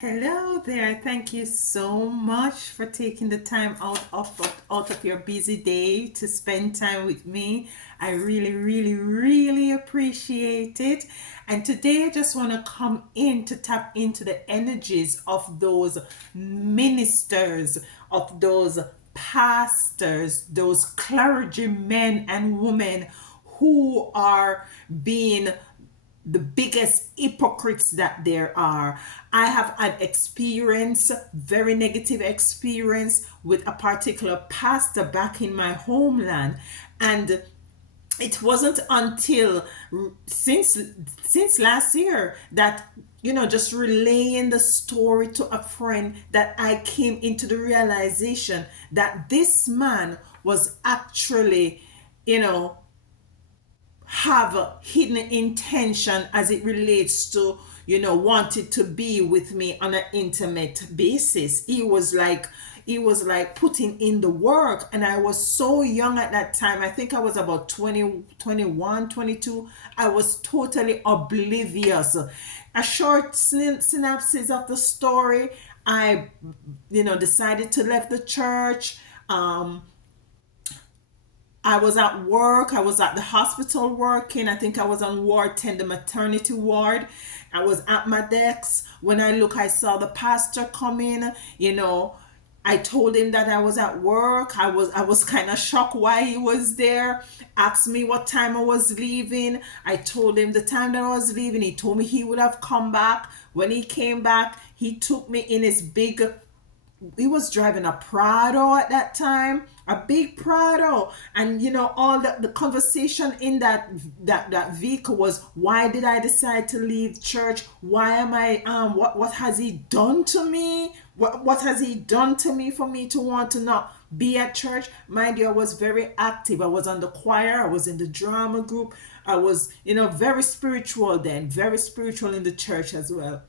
Hello there. Thank you so much for taking the time out of your busy day to spend time with me. I really, really, really appreciate it. And today I just want to come in to tap into the energies of those ministers, of those pastors, those clergymen and women who are being the biggest hypocrites that there are. I have had experience, very negative experience with a particular pastor back in my homeland. And it wasn't until since last year that just relaying the story to a friend that I came into the realization that this man was actually you know have a hidden intention as it relates to wanted to be with me on an intimate basis. He was like putting in the work, and I was so young at that time. I think I was about 20, 21, 22. I was totally oblivious. A short synopsis of the story. I decided to leave the church. I was at work. I was at the hospital working. I think I was on ward 10, the maternity ward. I was at my desk. When I look, I saw the pastor come in. I told him that I was at work. I was kind of shocked why he was there. Asked me what time I was leaving. I told him the time that I was leaving. He told me he would have come back. When he came back, he took me in his big, he was driving a Prado at that time, a big Prado. And all the conversation in that vehicle was, why did I decide to leave church? Why am I what has he done to me? What has he done to me for me to want to not be at church? Mind you, I was very active. I was on the choir, I was in the drama group. I was very spiritual then, very spiritual in the church as well.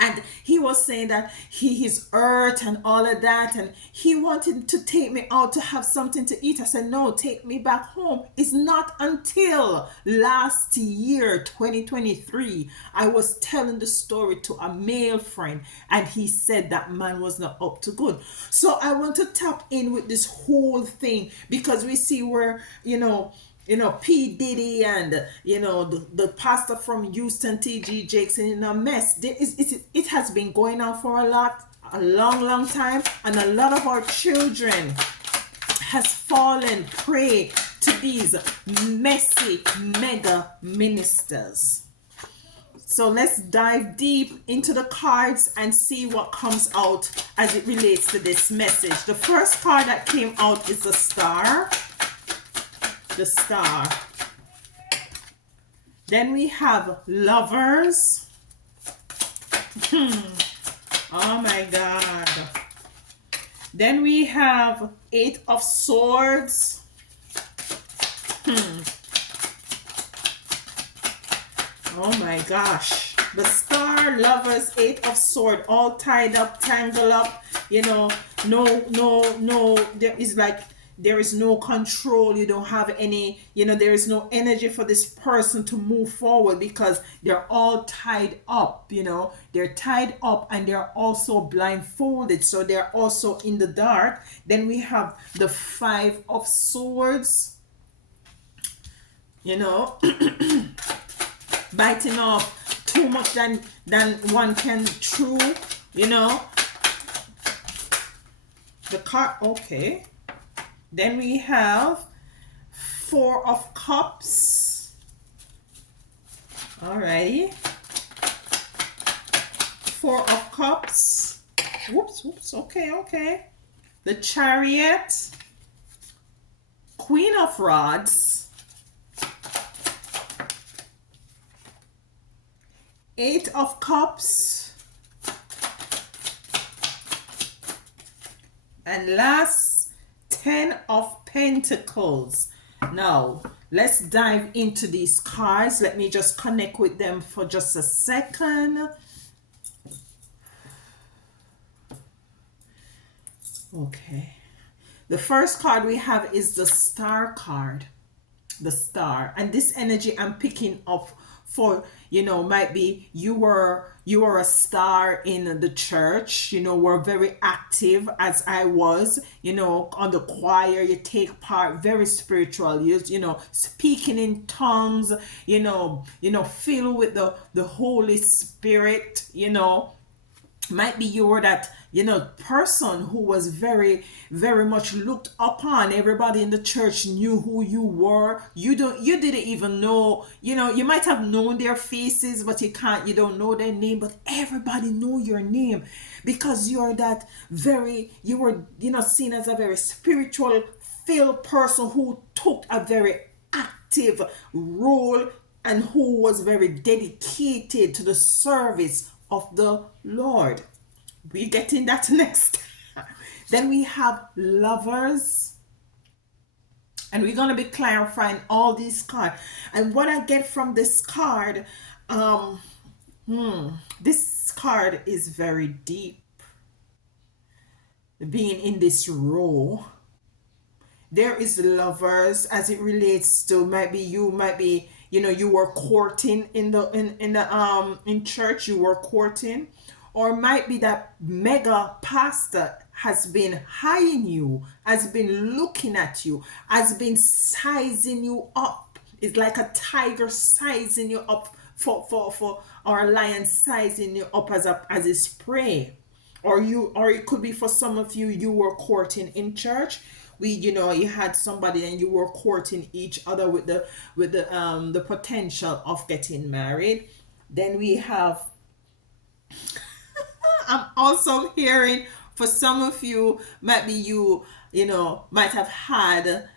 And he was saying that he is hurt and all of that, and he wanted to take me out to have something to eat. I said, no, take me back home. It's not until last year, 2023, I was telling the story to a male friend, and he said that man was not up to good. So I want to tap in with this whole thing, because we see where P. Diddy and the pastor from Houston, T.G. Jakes, in a mess. It has been going on for a long, long time, and a lot of our children has fallen prey to these messy mega ministers. So let's dive deep into the cards and see what comes out as it relates to this message. The first card that came out is the Star. The Star. Then we have Lovers. Oh my God. Then we have Eight of Swords. Oh my gosh. The Star, Lovers, Eight of Swords, all tied up, tangled up. No. There is no control. You don't have any, there is no energy for this person to move forward, because they're all tied up. They're tied up, and they're also blindfolded, so they're also in the dark. Then we have the Five of Swords, biting off too much than one can chew. The card. Okay. Then we have Four of Cups. Alrighty. Four of Cups. Whoops. Okay. The Chariot. Queen of Rods. Eight of Cups. And last, Ten of Pentacles. Now, let's dive into these cards. Let me just connect with them for just a second. Okay. The first card we have is the Star card. The Star. And this energy I'm picking up for, might be you were a star in the church, were very active as I was, on the choir. You take part, very spiritual. You speaking in tongues, filled with the Holy Spirit. Might be you were that person who was very, very much looked upon. Everybody in the church knew who you were. You didn't even know, you might have known their faces, but you don't know their name, but everybody know your name, because you were seen as a very spiritual filled person who took a very active role, and who was very dedicated to the service of the Lord. We get in that next. Then we have lovers. And we're going to be clarifying all these cards. And what I get from this card, this card is very deep. Being in this row, there is lovers as it relates to, might be you were courting in church, you were courting, or might be that mega pastor has been eyeing you, has been looking at you, has been sizing you up. It's like a tiger sizing you up or a lion sizing you up as his prey. Or it could be for some of you, you were courting in church. You had somebody and you were courting each other with the potential of getting married. Then we have I'm also hearing, for some of you, might be might have had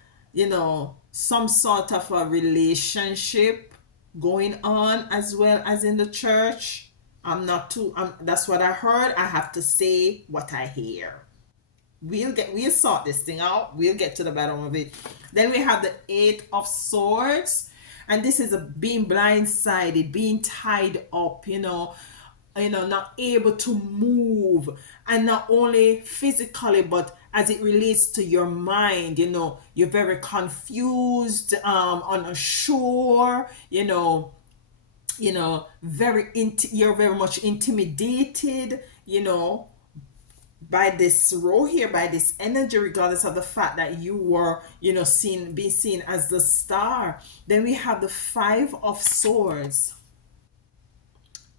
some sort of a relationship going on as well as in the church. That's what I heard. I have to say what I hear. We'll sort this thing out. We'll get to the bottom of it. Then we have the Eight of Swords, and this is being blindsided, being tied up, not able to move, and not only physically, but as it relates to your mind. You're very confused, unsure, you're very much intimidated, by this role here, by this energy, regardless of the fact that you were, being seen as the star. Then we have the Five of Swords.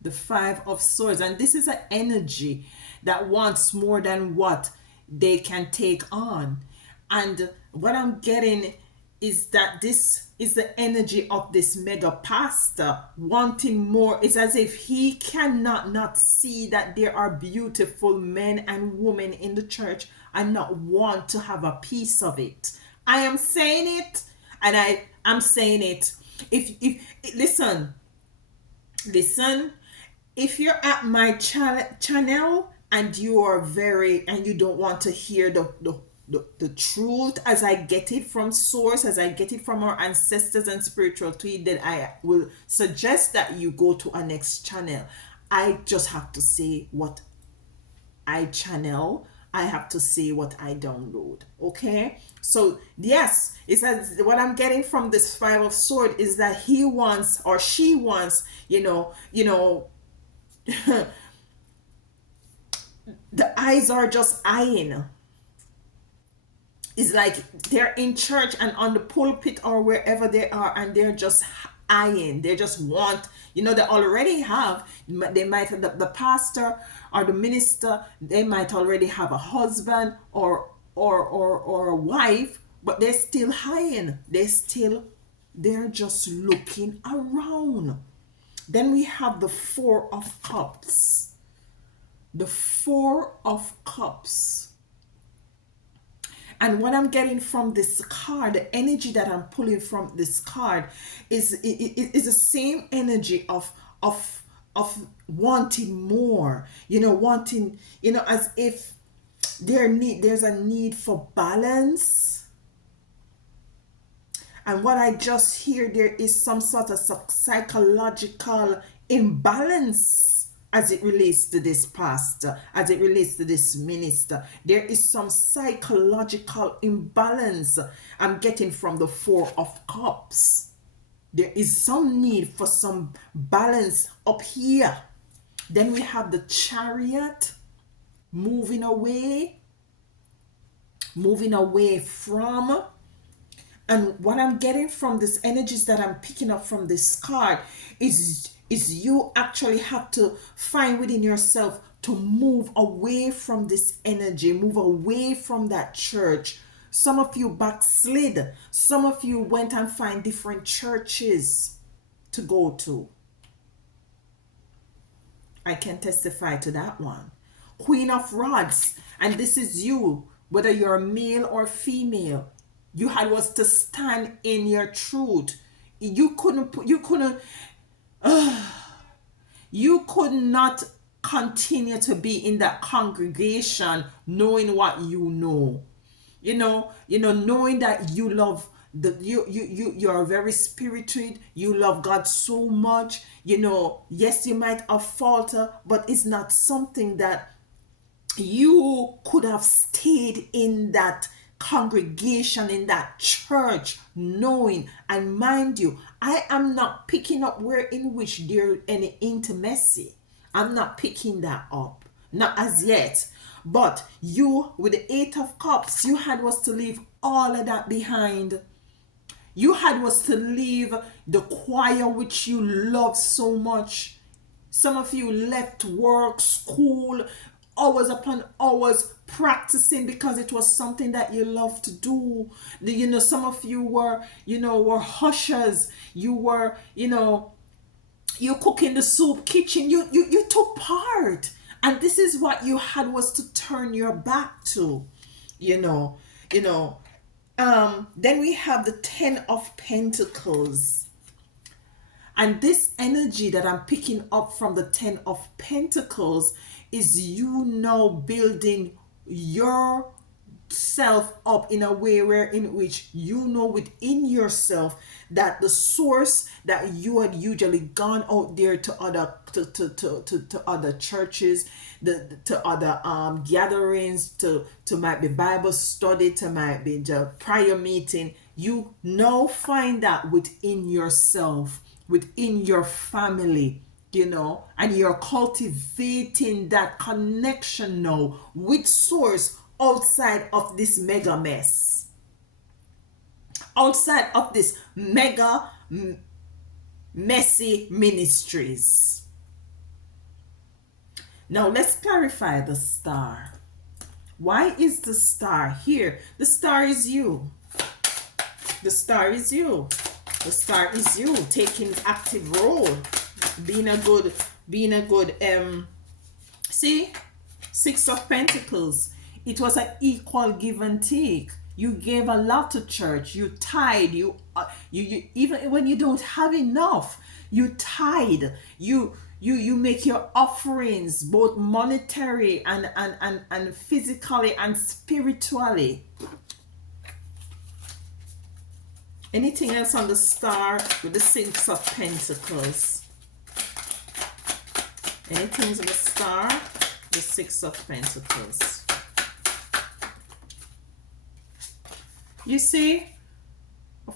The Five of Swords. And this is an energy that wants more than what they can take on. And what I'm getting is that this is the energy of this mega pastor wanting more. It's as if he cannot not see that there are beautiful men and women in the church and not want to have a piece of it. I am saying it, and I'm saying it. If listen, if you're at my channel and you don't want to hear the truth as I get it from source, as I get it from our ancestors and spiritual tweet, then I will suggest that you go to our next channel. I just have to say what I channel. I have to say what I download. Okay? So yes, it says what I'm getting from this Five of Swords is that he wants, or she wants, the eyes are just eyeing. It's like they're in church and on the pulpit or wherever they are, and they're just eyeing. They just want, they already have, they might, the pastor or the minister, they might already have a husband or a wife, but they're still eyeing. They're just looking around. Then we have the Four of Cups. The Four of Cups. And what I'm getting from this card, the energy that I'm pulling from this card is the same energy of wanting more, wanting, as if there's a need for balance. And what I just hear, there is some sort of psychological imbalance as it relates to this pastor, as it relates to this minister. There is some psychological imbalance I'm getting from the Four of Cups. There is some need for some balance up here. Then we have the Chariot moving away from. And what I'm getting from this energies that I'm picking up from this card is you actually have to find within yourself to move away from this energy, move away from that church. Some of you backslid. Some of you went and find different churches to go to. I can testify to that one. Queen of Rods, and this is you, whether you're male or female. You had was to stand in your truth. You could not continue to be in that congregation knowing what you know. Knowing that you love you're very spirited, you love God so much. Yes, you might have falter, but it's not something that you could have stayed in that congregation, in that church, knowing. And mind you, I am not picking up where in which there any intimacy. I'm not picking that up, not as yet. But you, with the Eight of Cups, you had was to leave all of that behind. You had was to leave the choir which you love so much. Some of you left work, school, hours upon hours practicing because it was something that you love to do. Some of you were hushers. You were, you cook in the soup kitchen. You took part. And this is what you had was to turn your back to, Then we have the Ten of Pentacles. And this energy that I'm picking up from the Ten of Pentacles is you now building yourself up in a way in which within yourself that the source that you had usually gone out there to other to other churches, to other gatherings, to might be Bible study, to might be the prayer meeting, you now find that within yourself, within your family, and you're cultivating that connection now with source outside of this mega mess, outside of this mega messy ministries. Now let's clarify the star. Why is the star here? The star is you. The star is you. The star is you taking active role, being a good see, Six of Pentacles. It was an equal give and take. You gave a lot to church. You tithe. You even when you don't have enough, you tithe. You make your offerings, both monetary and physically and spiritually. Anything else on the star with the Six of Pentacles? Anything on the star? The Six of Pentacles. You see,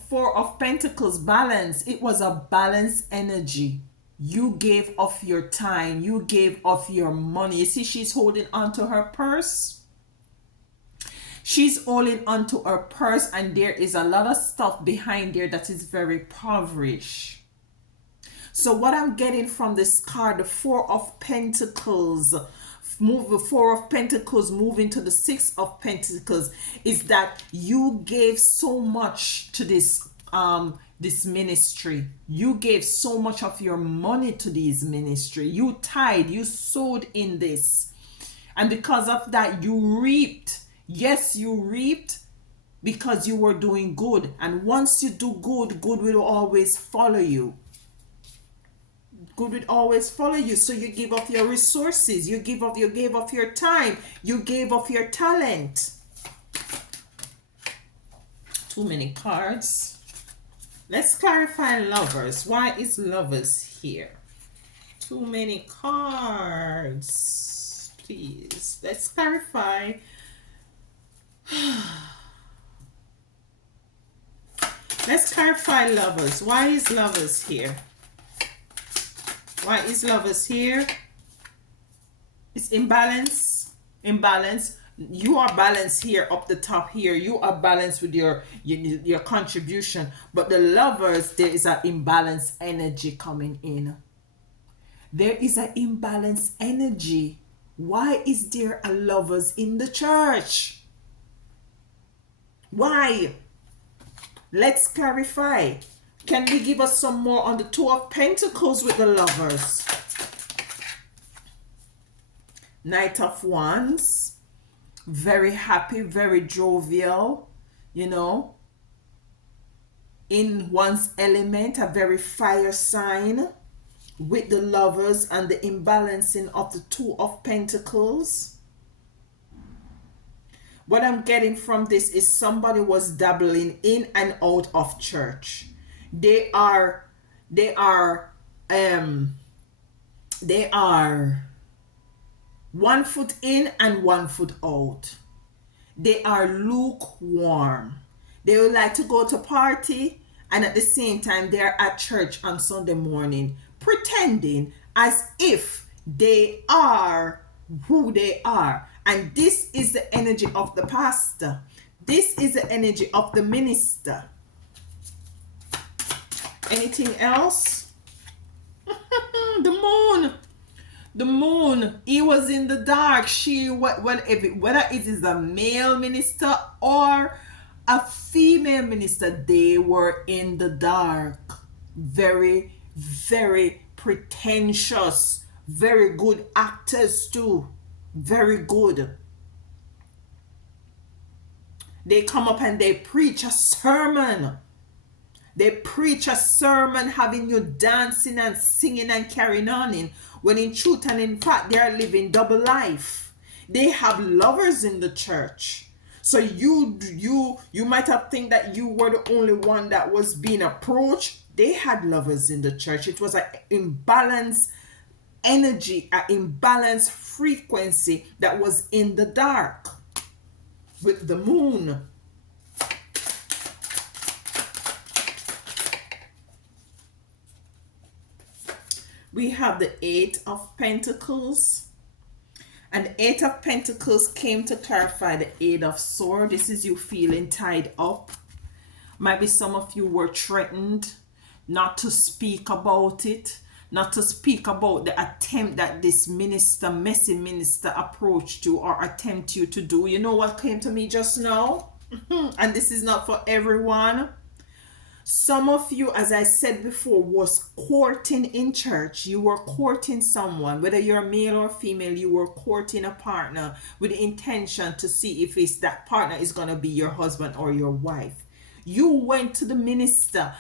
Four of Pentacles, balance. It was a balanced energy. You gave of your time. You gave of your money. You see, she's holding on to her purse. She's holding onto her purse, and there is a lot of stuff behind there that is very impoverished. So what I'm getting from this card, the Four of Pentacles, the Four of Pentacles moving to the Six of Pentacles, is that you gave so much to this ministry. You gave so much of your money to this ministry. You tithe, you sowed in this, and because of that you reaped. Yes, you reaped because you were doing good. And once you do good, good will always follow you. Good will always follow you. So you give up your resources. You gave up your time. You gave up your talent. Too many cards. Let's clarify Lovers. Why is Lovers here? Too many cards. Please, let's clarify. Let's clarify lovers. Why is lovers here? Why is lovers here? It's imbalance. Imbalance. You are balanced here up the top here. You are balanced with your contribution. But the lovers, there is an imbalanced energy coming in. There is an imbalanced energy. Why is there a lovers in the church? Why? Let's clarify. Can we give us some more on the Two of Pentacles with the lovers? Knight of Wands. Very happy, very jovial, you know. In one's element, a very fire sign with the lovers and the imbalancing of the Two of Pentacles. What I'm getting from this is somebody was dabbling in and out of church. They are one foot in and one foot out. They are lukewarm. They would like to go to party and at the same time they're at church on Sunday morning, pretending as if they are who they are. And this is the energy of the pastor. This is the energy of the minister. Anything else? The moon. The moon. He was in the dark. Whether it is a male minister or a female minister, they were in the dark. Very, very pretentious. Very good actors too. Very good. They come up and they preach a sermon. They preach a sermon having you dancing and singing and carrying on in, when in truth and in fact they are living double life. They have lovers in the church. So you might have think that you were the only one that was being approached. They had lovers in the church. It was an imbalanced energy, an imbalanced frequency that was in the dark with the moon. We have the Eight of Pentacles. And the Eight of Pentacles came to clarify the Eight of Swords. This is you feeling tied up. Maybe some of you were threatened not to speak about it. Not to speak about the attempt that this minister, messy minister, approached you or attempt you to do. You know what came to me just now? And this is not for everyone. Some of you, as I said before, was courting in church. You were courting someone, whether you're male or female, you were courting a partner with the intention to see if that partner is going to be your husband or your wife. You went to the minister.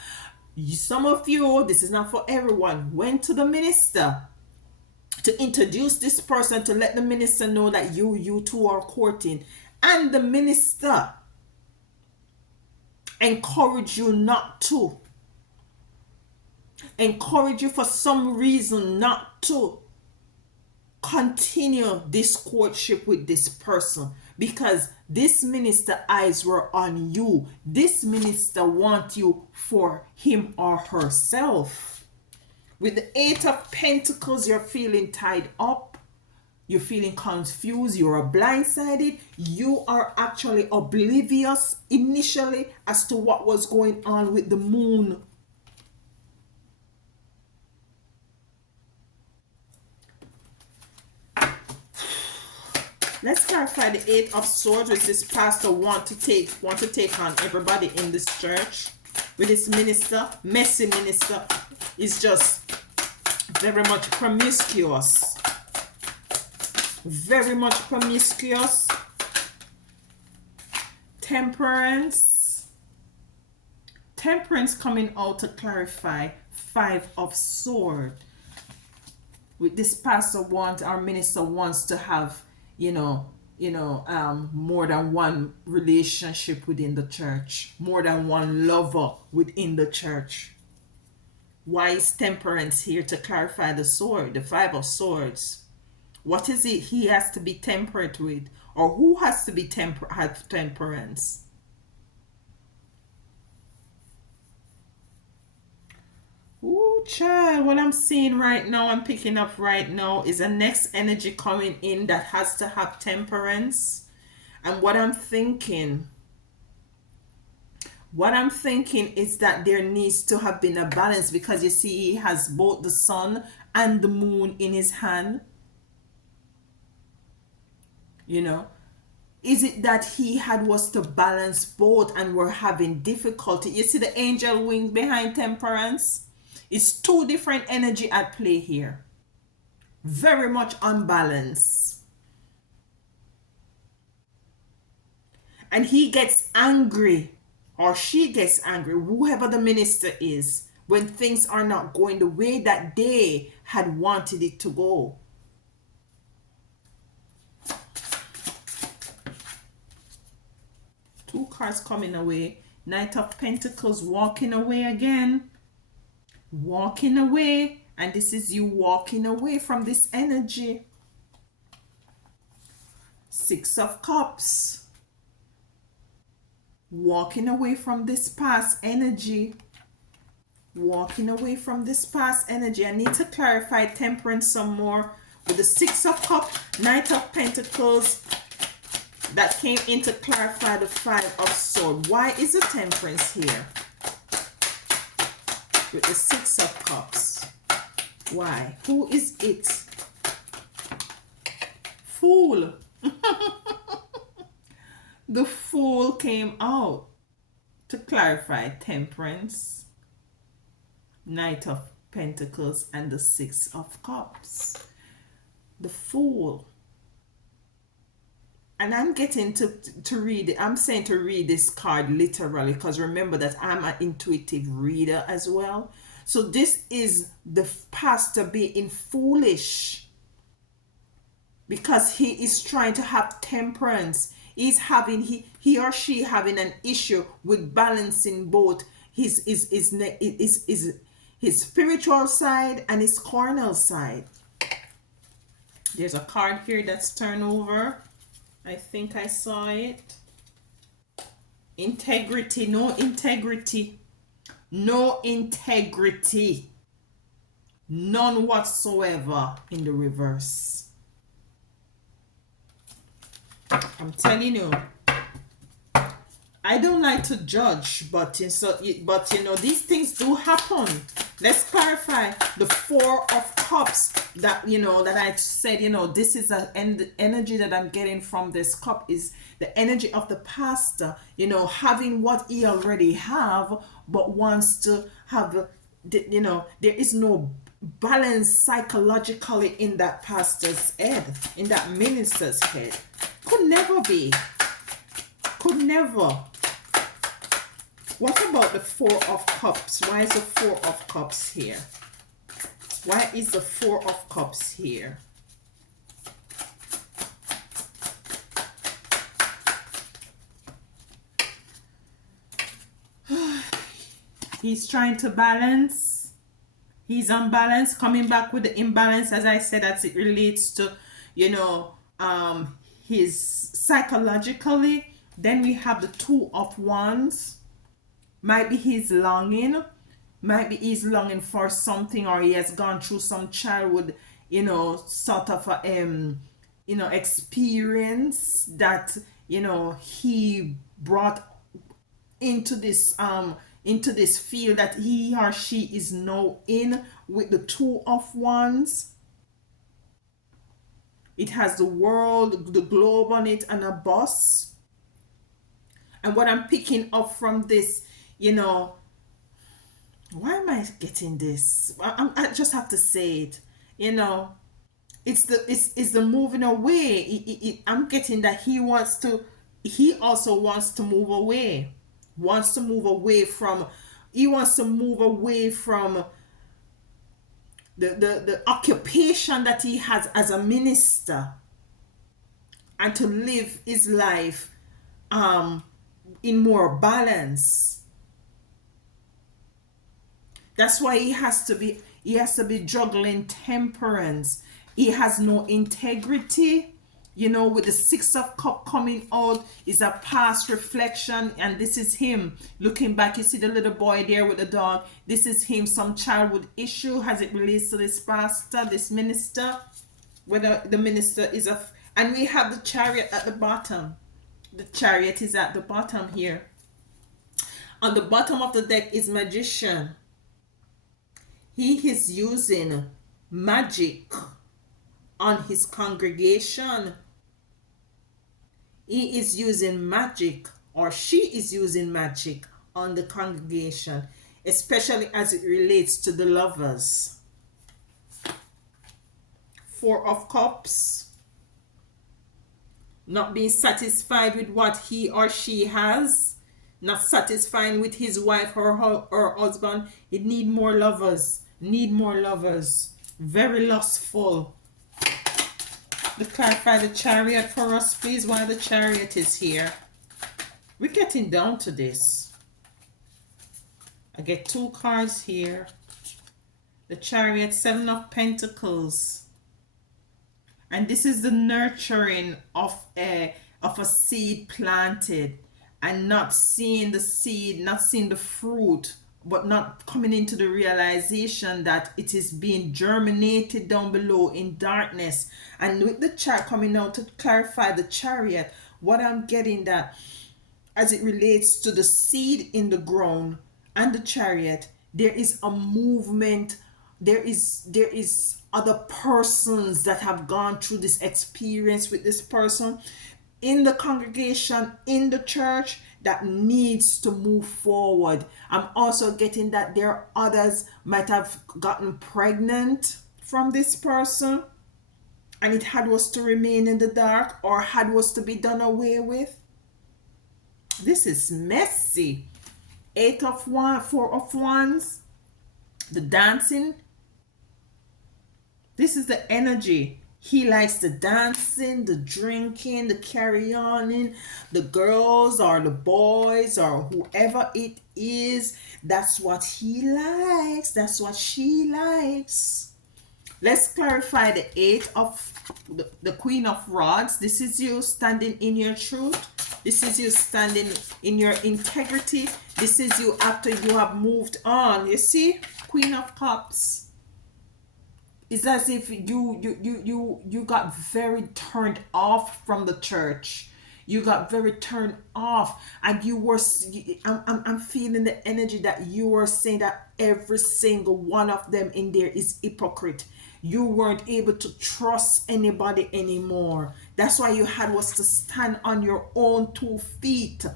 Some of you, this is not for everyone, went to the minister to introduce this person, to let the minister know that you two are courting. And the minister encourage you not to. Encourage you for some reason not to continue this courtship with this person. Because this minister eyes were on you. This minister wants you for him or herself. With the Eight of Pentacles, you're feeling tied up. You're feeling confused. You are blindsided. You are actually oblivious initially as to what was going on with the moon. Let's clarify the Eight of Swords, which this pastor want to take on everybody in this church. With this minister, messy minister, is just very much promiscuous. Very much promiscuous. Temperance. Temperance coming out to clarify Five of Swords. With this pastor our minister wants to have more than one relationship within the church, more than one lover within the church. Why is temperance here? To clarify the sword, the Five of Swords. What is it he has to be temperate with, or who has to be have temperance? Ooh, child, what I'm seeing right now, I'm picking up right now, is a next energy coming in that has to have temperance. And what I'm thinking is that there needs to have been a balance, because you see, he has both the sun and the moon in his hand, you know. Is it that he had was to balance both and were having difficulty? You see the angel wing behind temperance? It's two different energy at play here. Very much unbalanced. And he gets angry, or she gets angry, whoever the minister is, when things are not going the way that they had wanted it to go. Two cards coming away. Knight of Pentacles walking away again. Walking away. And this is you walking away from this energy. Six of Cups. Walking away from this past energy. Walking away from this past energy. I need to clarify temperance some more. With the Six of Cups, Knight of Pentacles, that came in to clarify the Five of Swords. Why is the temperance here? With the Six of Cups. Why? Who is it? Fool. The Fool came out to clarify temperance, Knight of Pentacles, and the Six of Cups. The Fool. And I'm getting to read it. I'm saying to read this card literally, because remember that I'm an intuitive reader as well. So this is the pastor being foolish, because he is trying to have temperance. He or she having an issue with balancing both his spiritual side and his carnal side. There's a card here that's turned over. I think I saw it. Integrity. No integrity. No integrity. None whatsoever in the reverse. I'm telling you, I don't like to judge, but you know, these things do happen. Let's clarify the Four of Cups, that, you know, that I said, you know, this is the energy that I'm getting from this cup is the energy of the pastor, you know, having what he already have, but wants to have, you know, there is no balance psychologically in that pastor's head, in that minister's head. Could never be. Could never. What about the Four of Cups? Why is the Four of Cups here? Why is the Four of Cups here? He's trying to balance. He's unbalanced, coming back with the imbalance, as I said, as it relates to, you know, his psychologically. Then we have the Two of Wands. Might be he's longing for something, or he has gone through some childhood, you know, sort of a you know, experience that, you know, he brought into this field that he or she is now in with the Two of Wands. It has the world, the globe on it, and a bus. And what I'm picking up from this, you know, why am I getting this? I just have to say it, you know, it's the moving away. I'm getting that he also wants to move away, he wants to move away from the occupation that he has as a minister, and to live his life in more balance. That's why he has to be juggling temperance. He has no integrity. You know, with the Six of Cup coming out is a past reflection, and this is him looking back. You see the little boy there with the dog. This is him, some childhood issue as it relates to this pastor, this minister, whether the minister is a, and we have the Chariot at the bottom. The Chariot is at the bottom here. On the bottom of the deck is Magician. He is using magic on his congregation. He is using magic, or she is using magic on the congregation, especially as it relates to the lovers. Four of Cups. Not being satisfied with what he or she has. Not satisfying with his wife or husband. He need more lovers. Need more lovers. Very lustful. To clarify the Chariot for us, please, while the Chariot is here. We're getting down to this. I get 2 cards here. The Chariot, 7 of Pentacles. And this is the nurturing of a seed planted, and not seeing the seed, not seeing the fruit, but not coming into the realization that it is being germinated down below in darkness. And with the chart coming out to clarify the Chariot, what I'm getting that as it relates to the seed in the ground and the Chariot, there is a movement. There is other persons that have gone through this experience with this person in the congregation, in the church, that needs to move forward. I'm also getting that there are others might have gotten pregnant from this person, and it had was to remain in the dark, or had was to be done away with. This is messy. 8 of Wands, 4 of Wands, the dancing. This is the energy. He likes the dancing, the drinking, the carry-oning, the girls or the boys or whoever it is. That's what he likes. That's what she likes. Let's clarify the 8 of the Queen of Rods. This is you standing in your truth. This is you standing in your integrity. This is you after you have moved on. You see? Queen of Cups. It's as if you got very turned off from the church. You got very turned off, and you were. I'm feeling the energy that you were saying that every single one of them in there is hypocrite. You weren't able to trust anybody anymore. That's why you had was to stand on your own 2 feet,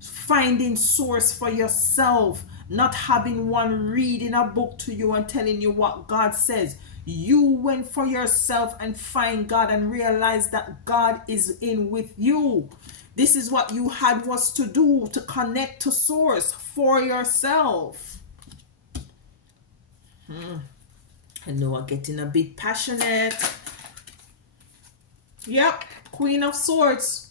finding source for yourself, not having one reading a book to you and telling you what God says. You went for yourself and find God and realize that God is in with you. This is what you had was to do, to connect to source for yourself. I know I'm getting a bit passionate. Yep, Queen of Swords.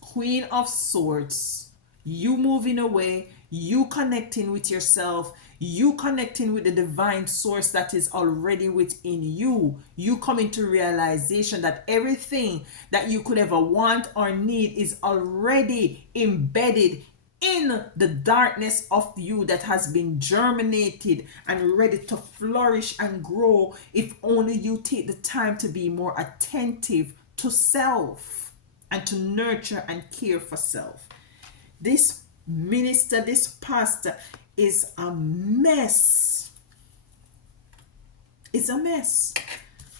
Queen of Swords. You moving away, you connecting with yourself, you connecting with the divine source that is already within you. You coming to realization that everything that you could ever want or need is already embedded in the darkness of you that has been germinated and ready to flourish and grow if only you take the time to be more attentive to self and to nurture and care for self. This minister, this pastor is a mess. It's a mess.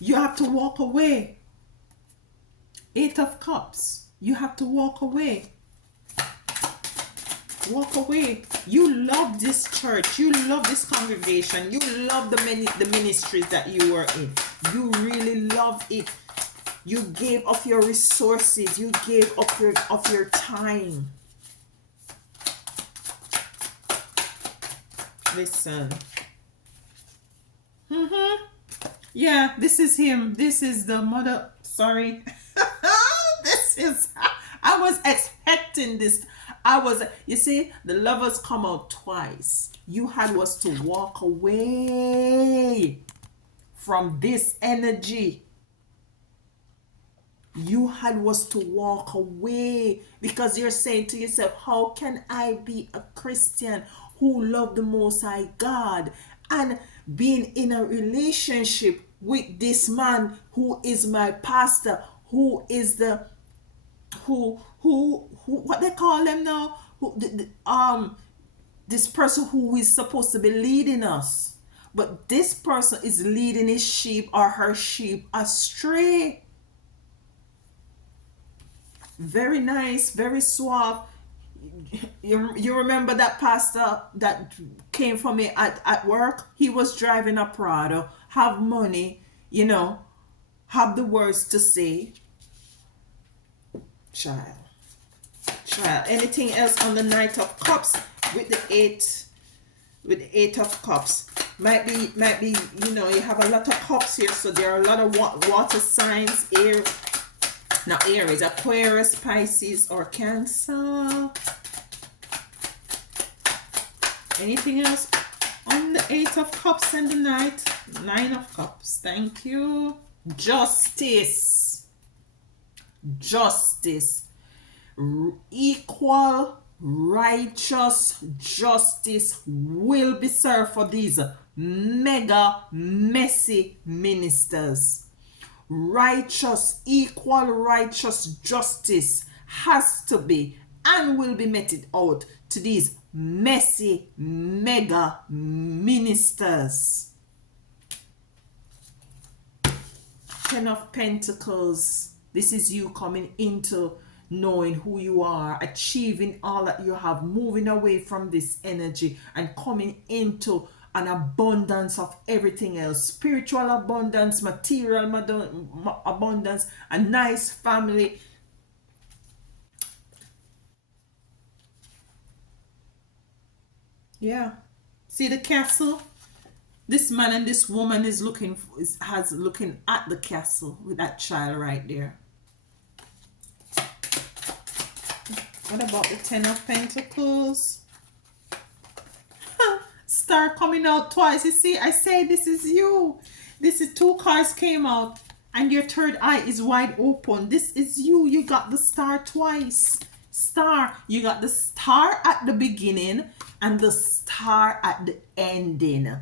You have to walk away. 8 of Cups. You have to walk away. Walk away. You love this church. You love this congregation. You love the ministries that you were in. You really love it. You gave of your resources. You gave of your time. Listen. Yeah, this is him. This is the mother. Sorry. I was expecting this. You see, the lovers come out twice. You had was to walk away from this energy. You had was to walk away because you're saying to yourself, how can I be a Christian who love the Most High God and being in a relationship with this man who is my pastor, who is the who what they call them now, who this person who is supposed to be leading us, but this person is leading his sheep or her sheep astray. Very nice, very suave. You remember that pastor that came for me at work? He was driving a Prado, have money, you know, have the words to say. Child. Child. Anything else on the Knight of Cups with the Eight of Cups? Might be, you know, you have a lot of cups here, so there are a lot of water signs, air. Now Aries, Aquarius, Pisces, or Cancer. Anything else on the Eight of Cups and the Nine of Cups? Thank you. Justice. Justice. Equal, righteous justice will be served for these mega messy ministers. Righteous, equal righteous justice has to be and will be meted out to these messy mega ministers. Ten of Pentacles. This is you coming into knowing who you are, achieving all that you have, moving away from this energy and coming into an abundance of everything else. Spiritual abundance, material abundance, a nice family. Yeah. See the castle? This man and this woman is looking at the castle with that child right there. What about the Ten of Pentacles? Star coming out twice. You see, I say this is you. This is two cards came out and your third eye is wide open. This is you. You got the star twice. Star. You got the star at the beginning and the star at the ending.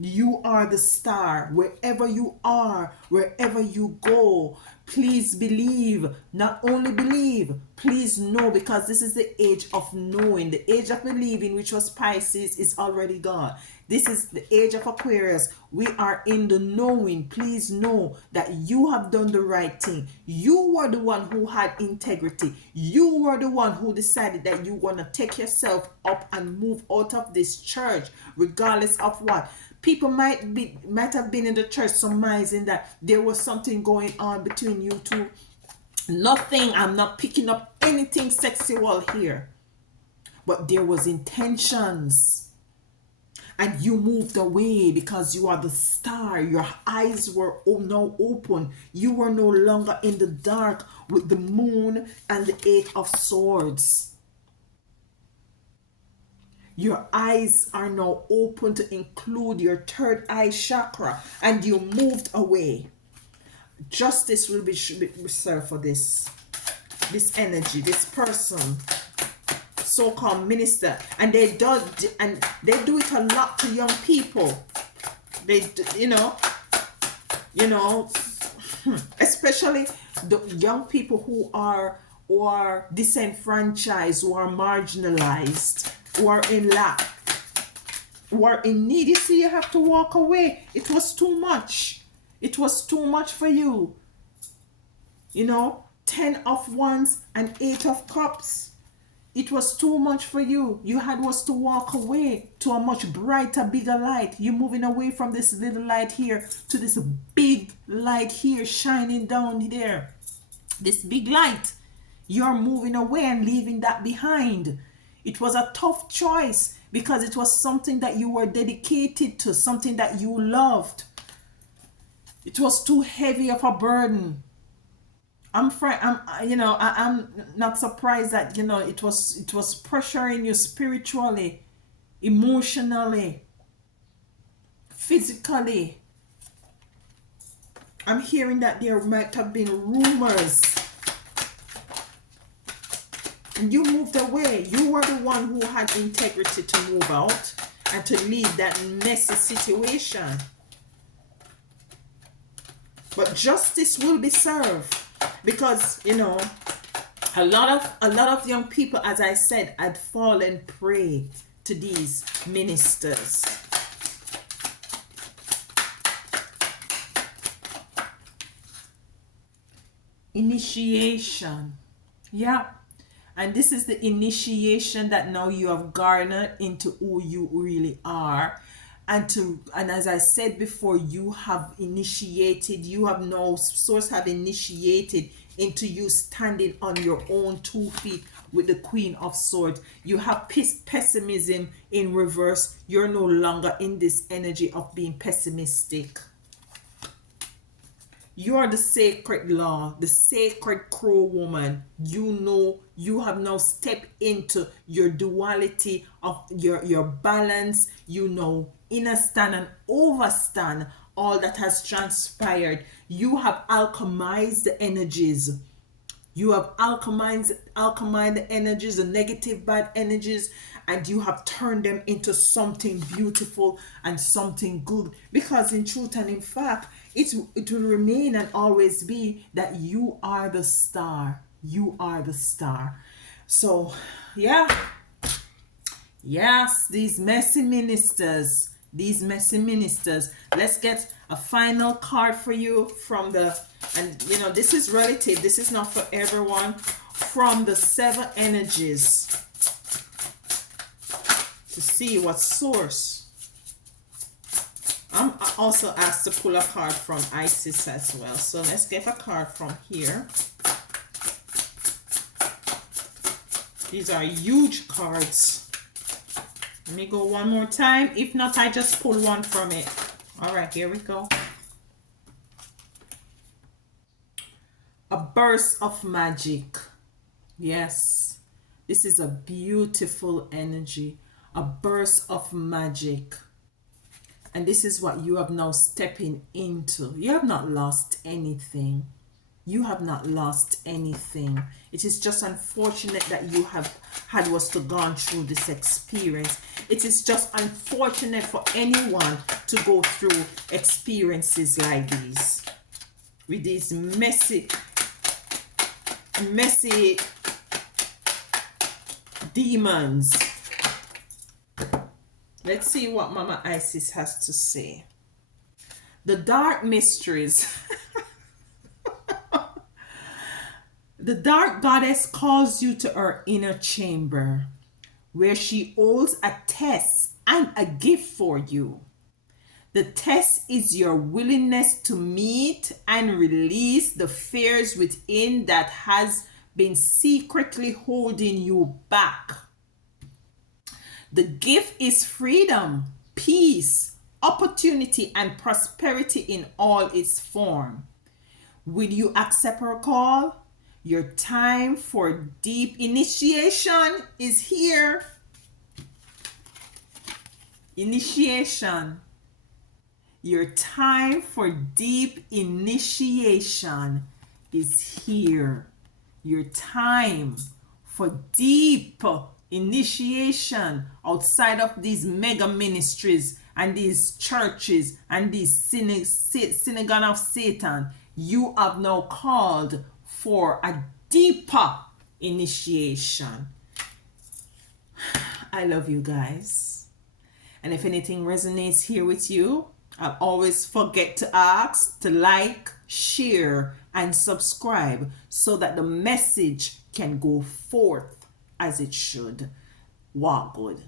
You are the star. Wherever you are, wherever you go, please believe. Not only believe, please know, because this is the age of knowing. The age of believing, which was Pisces, is already gone. This is the age of Aquarius. We are in the knowing. Please know that you have done the right thing. You were the one who had integrity. You were the one who decided that you want to take yourself up and move out of this church, regardless of what. People might have been in the church surmising that there was something going on between you two. Nothing. I'm not picking up anything sexual here. But there was intentions. And you moved away because you are the star. Your eyes were now open. You were no longer in the dark with the moon and the Eight of Swords. Your eyes are now open to include your third eye chakra, and you moved away. Justice will be served for this energy, this person, so-called minister, and they do it a lot to young people. They, you know, especially the young people who are disenfranchised, who are marginalized, who are in lack, who are in need. You see, you have to walk away. It was too much. It was too much for you. You know, 10 of Wands and 8 of Cups. It was too much for you. You had was to walk away to a much brighter, bigger light. You're moving away from this little light here to this big light here shining down there. This big light. You're moving away and leaving that behind. It was a tough choice because it was something that you were dedicated to, something that you loved. It was too heavy of a burden. I'm not surprised that, you know, it was pressuring you spiritually, emotionally, physically. I'm hearing that there might have been rumors. And you moved away. You were the one who had integrity to move out and to leave that messy situation. But justice will be served, because you know a lot of young people, as I said, had fallen prey to these ministers. Initiation. Yeah. And this is the initiation that now you have garnered into who you really are. And as I said before, you have initiated, you have now, source have initiated into you standing on your own 2 feet with the Queen of Swords. You have pessimism in reverse. You're no longer in this energy of being pessimistic. You are the sacred law, the sacred crow woman. You know, you have now stepped into your duality of your balance. You know, understand and overstand all that has transpired. You have alchemized the energies. You have alchemized the energies, the negative, bad energies, and you have turned them into something beautiful and something good. Because in truth and in fact, it will remain and always be that you are the star. You are the star. So, yeah. Yes, these messy ministers. These messy ministers. Let's get a final card for you from the, and you know, this is relative. This is not for everyone. From the 7 energies. To see what source. I'm also asked to pull a card from Isis as well. So let's get a card from here. These are huge cards. Let me go one more time. If not, I just pull one from it. All right, here we go. A burst of magic. Yes, this is a beautiful energy. A burst of magic. And this is what you have now stepping into. You have not lost anything. You have not lost anything. It is just unfortunate that you have had was to gone through this experience. It is just unfortunate for anyone to go through experiences like these. With these messy demons. Let's see what Mama Isis has to say. The dark mysteries. The dark goddess calls you to her inner chamber, where she holds a test and a gift for you. The test is your willingness to meet and release the fears within that has been secretly holding you back. The gift is freedom, peace, opportunity, and prosperity in all its form. Will you accept her call? Your time for deep initiation is here. Initiation. Your time for deep initiation is here. Your time for deep initiation outside of these mega ministries and these churches and these synagogue of Satan. You have now called for a deeper initiation. I love you guys. And if anything resonates here with you, I'll always forget to ask to like, share, and subscribe so that the message can go forth as it should. Walk good.